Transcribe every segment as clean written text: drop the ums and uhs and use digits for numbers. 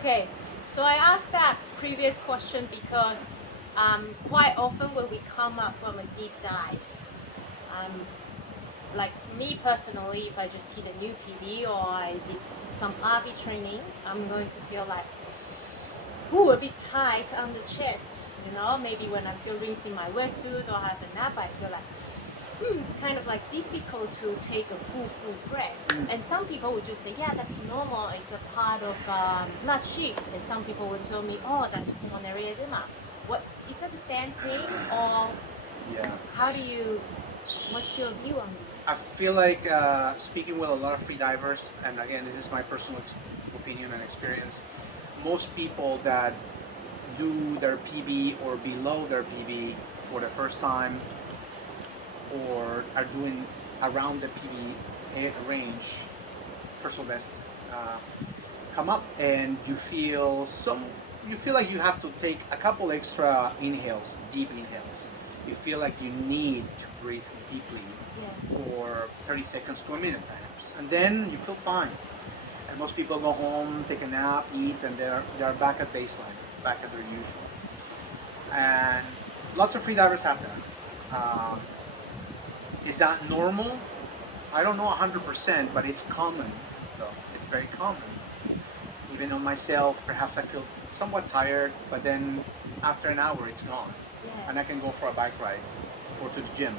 Okay, so I asked that previous question because quite often when we come up from a deep dive, like me personally, if I just hit a new PB or I did some RV training, I'm going to feel like, a bit tight on the chest, you know, maybe when I'm still rinsing my wetsuit or have a nap, I feel like, it's kind of like difficult to take a full breath. And some people would just say, yeah, that's normal, it's a part of not shift. And some people would tell me, oh, that's pulmonary edema. What, is that the same thing? Or how do you, what's your view on this? I feel like speaking with a lot of free divers, and again, this is my personal opinion and experience, most people that do their PB or below their PB for the first time or are doing around the PB range, personal best, come up and you feel like you have to take a couple extra inhales, deep inhales. You feel like you need to breathe deeply for 30 seconds to a minute perhaps, and then you feel fine. And most people go home, take a nap, eat, and they're back at baseline, back at their usual. And lots of freedivers have that. Is that normal? I don't know 100%, but it's common though. It's very common. Even on myself, perhaps I feel somewhat tired, but then after an hour it's gone. And I can go for a bike ride or to the gym.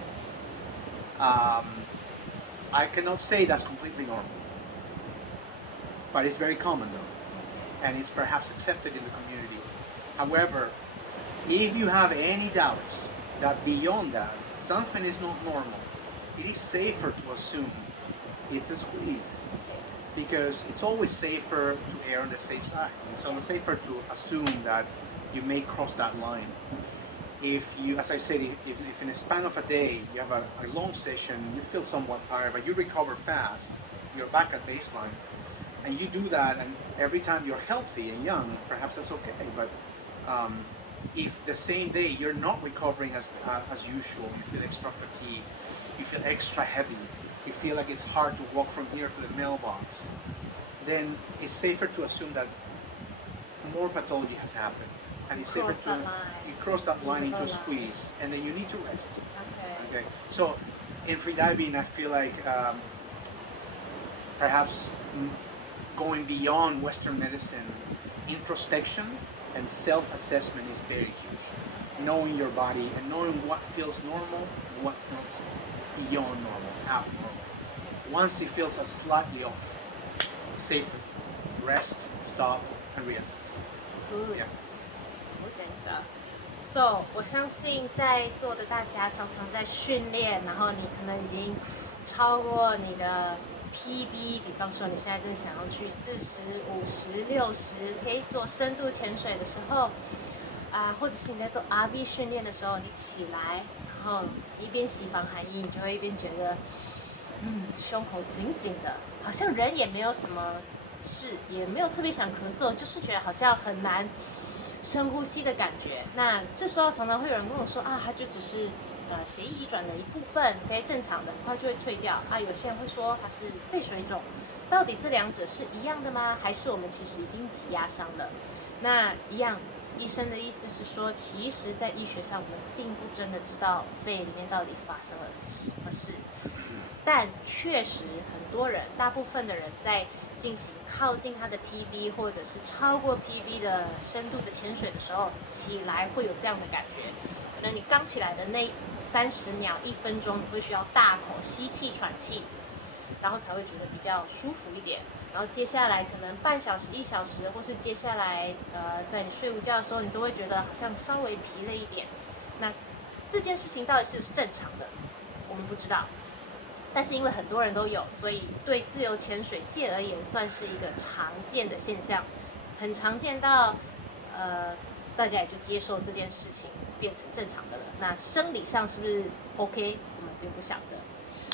I cannot say that's completely normal, but it's very common though, and it's perhaps accepted in the community. However, if you have any doubts that beyond that something is not normal, it is safer to assume it's a squeeze, because it's always safer to err on the safe side. It's always safer to assume that you may cross that line. If you, as I said, if in a span of a day you have a long session, you feel somewhat tired, but you recover fast, you're back at baseline, and you do that, and every time you're healthy and young, perhaps that's okay. But if the same day you're not recovering as usual, you feel extra fatigue, you feel extra heavy, you feel like it's hard to walk from here to the mailbox, then it's safer to assume that more pathology has happened. And it's safer to you cross that line into a squeeze, and then you need to rest. Okay. So in freediving, I feel like perhaps going beyond Western medicine, introspection and self-assessment is very huge. Knowing your body and knowing what feels normal, what feels beyond normal, abnormal. Once it feels slightly off, safer, rest, stop, and reassess. Yeah. So 我相信在座的大家常常在训练，然后你可能已经超过你的 PB， 比方说你现在正想要去40、50、60，可以做深度潜水的时候，或者是你在做 RV 训练的时候，你起来，然后一边吸防寒衣，你就会一边觉得，胸口紧紧的，好像人也没有什么事，也没有特别想咳嗽，就是觉得好像很难深呼吸的感觉。那这时候常常会有人跟我说它就只是血液移转的一部分，可以正常的，很快就会退掉。有些人会说它是肺水肿，到底这两者是一样的吗？还是我们其实已经挤压伤了？那一样，医生的意思是说，其实在医学上我们并不真的知道肺里面到底发生了什么事，但确实很多人，大部分的人在进行靠近他的 PB 或者是超过 PB 的深度的潜水的时候，起来会有这样的感觉。可能你刚起来的那30秒、1分钟，你会需要大口吸气喘气，然后才会觉得比较舒服一点。然后接下来可能半小时、1小时，或是接下来在你睡午觉的时候，你都会觉得好像稍微疲累一点。那这件事情到底是不是正常的，我们不知道。但是因为很多人都有，所以对自由潜水界而言算是一个常见的现象，很常见到大家也就接受这件事情变成正常的了。那生理上是不是 OK， 我们并不晓得。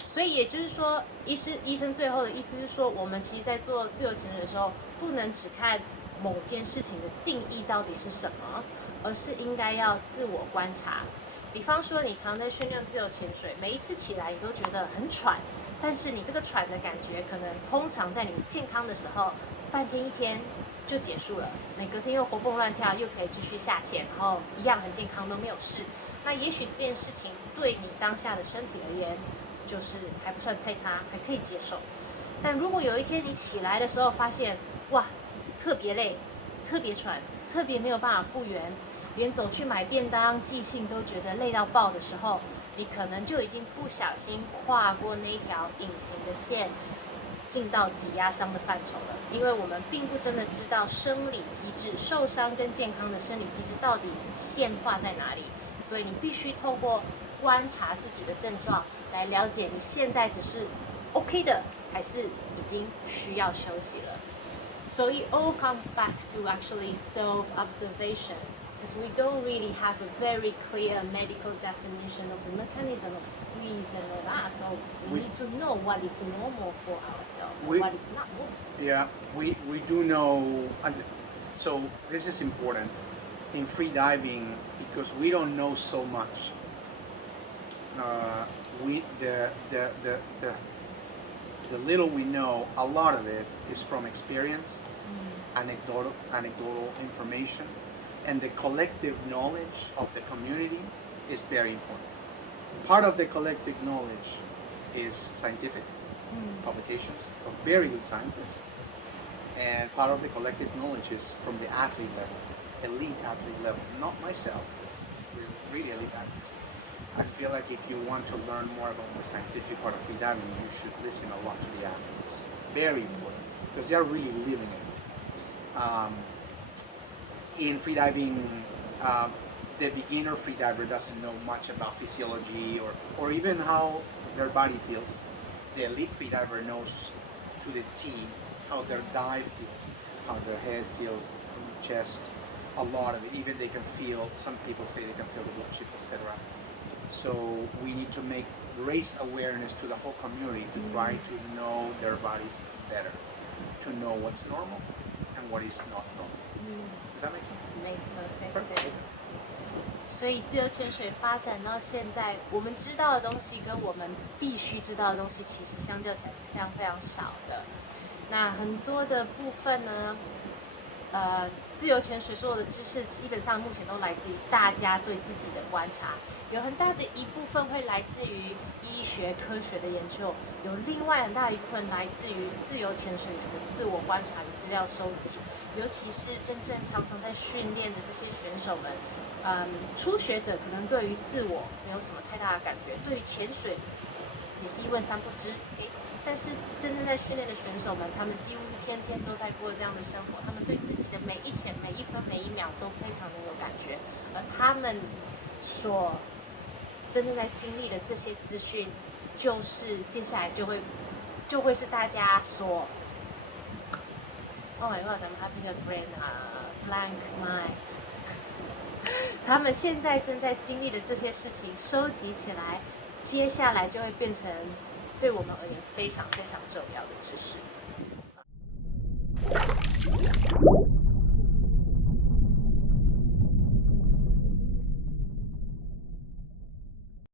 所以也就是说，医生最后的意思是说，我们其实在做自由潜水的时候，不能只看某件事情的定义到底是什么，而是应该要自我观察。比方说，你常在训练自由潜水，每一次起来你都觉得很喘，但是你这个喘的感觉，可能通常在你健康的时候半天一天就结束了，你隔天又活蹦乱跳，又可以继续下潜，然后一样很健康都没有事。那也许这件事情对你当下的身体而言，就是还不算太差，还可以接受。但如果有一天你起来的时候发现，哇，特别累，特别喘，特别没有办法复原，连走去买便当、寄信都觉得累到爆的时候，你可能就已经不小心跨过那一条隐形的线，进到挤压伤的范畴了。因为我们并不真的知道生理机制，受伤跟健康的生理机制到底线画在哪里，所以你必须透过观察自己的症状来了解你现在只是 OK 的，还是已经需要休息了。So it all comes back to actually self-observation, because we don't really have a very clear medical definition of the mechanism of squeeze and all that. So we need to know what is normal for ourselves and what is not normal. Yeah, we do know, and so this is important in free diving because we don't know so much. The little we know, a lot of it is from experience, anecdotal information, and the collective knowledge of the community is very important. Part of the collective knowledge is scientific publications of very good scientists, and part of the collective knowledge is from the athlete level, elite athlete level. Not myself, because we're really elite athletes. I feel like if you want to learn more about the scientific part of freediving, you should listen a lot to the athletes. Very important, because they are really living it. In freediving, the beginner freediver doesn't know much about physiology or even how their body feels. The elite freediver knows to the T how their dive feels, how their head feels, chest, a lot of it. Even they can feel, some people say they can feel the blood shift, etc. So we need to raise awareness to the whole community to try to know their bodies better, to know what's normal and what is not normal. Does that make sense? Make perfect sense. 所以自由潜水发展到现在，我们知道的东西跟我们必须知道的东西，其实相较起来是非常非常少的。那很多的部分呢，自由潜水所有的知识基本上目前都来自于大家对自己的观察，有很大的一部分会来自于医学科学的研究，有另外很大一部分来自于自由潜水员的自我观察的资料收集，尤其是真正常常在训练的这些选手们，初学者可能对于自我没有什么太大的感觉，对于潜水也是一问三不知。但是真正在训练的选手们，他们几乎是天天都在过这样的生活，他们对自己的每一潜、每一分、每一秒都非常的有感觉，而他们所真正在经历的这些资讯，就是接下来就会是大家所 Oh my God, I'm having a brain blank mind 他们现在正在经历的这些事情收集起来，接下来就会变成对我们而言非常非常重要的知识。